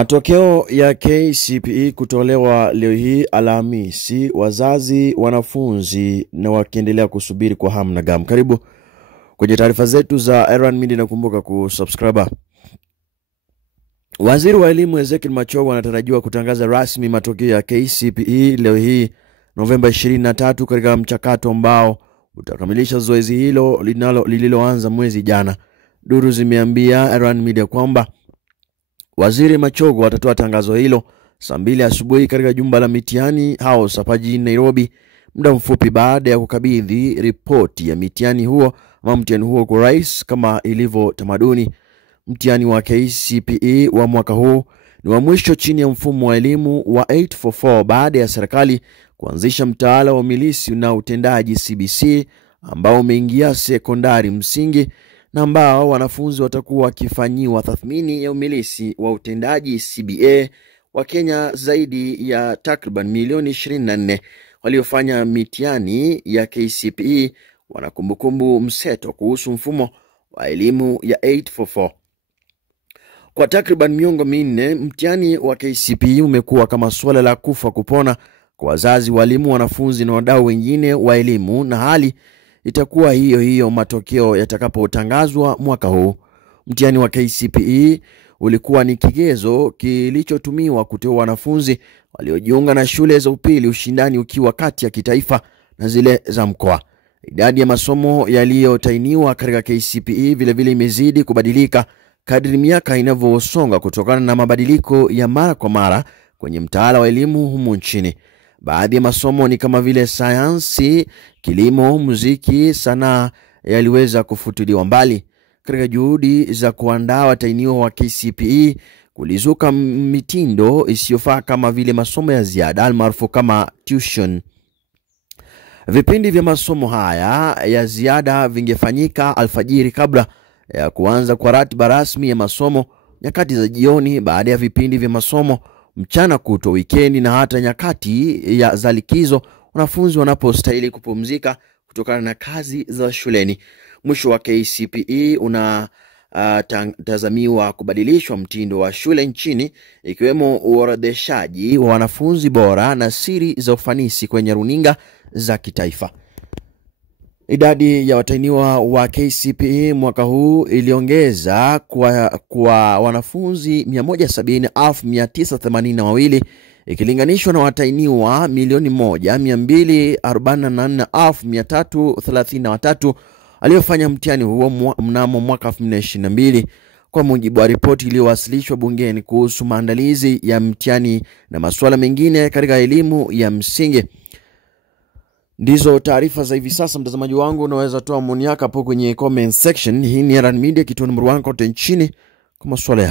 Matokeo ya KCPE kutolewa leo hii Alhamisi, wazazi, wanafunzi na wakiendelea kusubiri kwa hamu na gamu. Karibu kwenye taarifa zetu za Erwan Media na kumbuka kusubscribe. Waziri wa elimu Ezekiel Machogu anatarajiwa kutangaza rasmi matokeo ya KCPE leo hii Novemba 23 katika mchakato ambao utakamilisha zoezi hilo lililoanza mwezi jana. Duru zimeambia Erwan Media kwamba Waziri Machogu atatoa tangazo hilo saa 2 asubuhi katika jumba la mitihani House hapa jijini Nairobi, muda mfupi baada ya kukabidhi ripoti ya mtihani huo kwa rais kama ilivyo tamaduni. Mtihani wa KCPE wa mwaka huu ni wa mwisho chini ya mfumo wa elimu wa 844 baada ya serikali kuanzisha mtaala wa umilisi na utendaji CBC ambao umeingia sekondari msingi na ambao wanafunzi watakuwa wakifanyiwa tathmini ya umilisi wa utendaji CBA. wa Kenya zaidi ya takriban milioni 24 waliofanya mitihani ya KCPE wanakumbukumbu mseto kuhusu mfumo wa elimu ya 844. Kwa takriban miongo minne, mtihani wa KCPE umekuwa kama swala la kufa kupona kwa wazazi, walimu, wanafunzi na wadau wengine wa elimu, na hali itakuwa hiyo matokeo yatakapotangazwa mwaka huu. Mtihani wa KCPE ulikuwa ni kigezo kilichotumiwa kuteua wanafunzi waliojiunga na shule za upili, ushindani ukiwa kati ya kitaifa na zile za mkoa. Idadi ya masomo yaliyotainiwa katika KCPE vile imezidi kubadilika kadri miaka inavyosonga kutokana na mabadiliko ya mara kwa mara kwenye mtaala wa elimu humu nchini. Baadhi ya masomo ni kama vile sayansi, kilimo, muziki, sanaa yaliweza kufutiliwa mbali. Katika juhudi za kuandaa watainiwa wa KCPE, kulizuka mitindo isiyofaa kama vile masomo ya ziada almaarufu kama tuition. Vipindi vya masomo haya ya ziada vingefanyika alfajiri kabla ya kuanza kwa ratiba rasmi ya masomo, nyakati za jioni baada ya vipindi vya masomo, mchana kutwa, wikendi na hata nyakati ya za likizo wanafunzi wanapostahili kupumzika kutokana na kazi za shuleni. Mwisho wa KCPE tazamiwa kubadilishwa mtindo wa shule nchini, ikiwemo uorodheshaji wa wanafunzi bora na siri za ufanisi kwenye runinga za kitaifa. Idadi ya watainiwa wa KCPE mwaka huu iliongeza kwa wanafunzi 170,982 ikilinganishwa na watainiwa 1,244,333 waliofanya mtihani huo mnamo mwaka 2022, kwa mujibu wa ripoti iliyowasilishwa bungeni kuhusu maandalizi ya mtihani na masuala mengine katika elimu ya msingi. Ndizo taarifa za hivi sasa, mtazamaji wangu. Unaweza toa maoni yako hapo kwenye comment section. Hii ni Erwan Media, kituo namba 1 kote nchini kwa masuala ya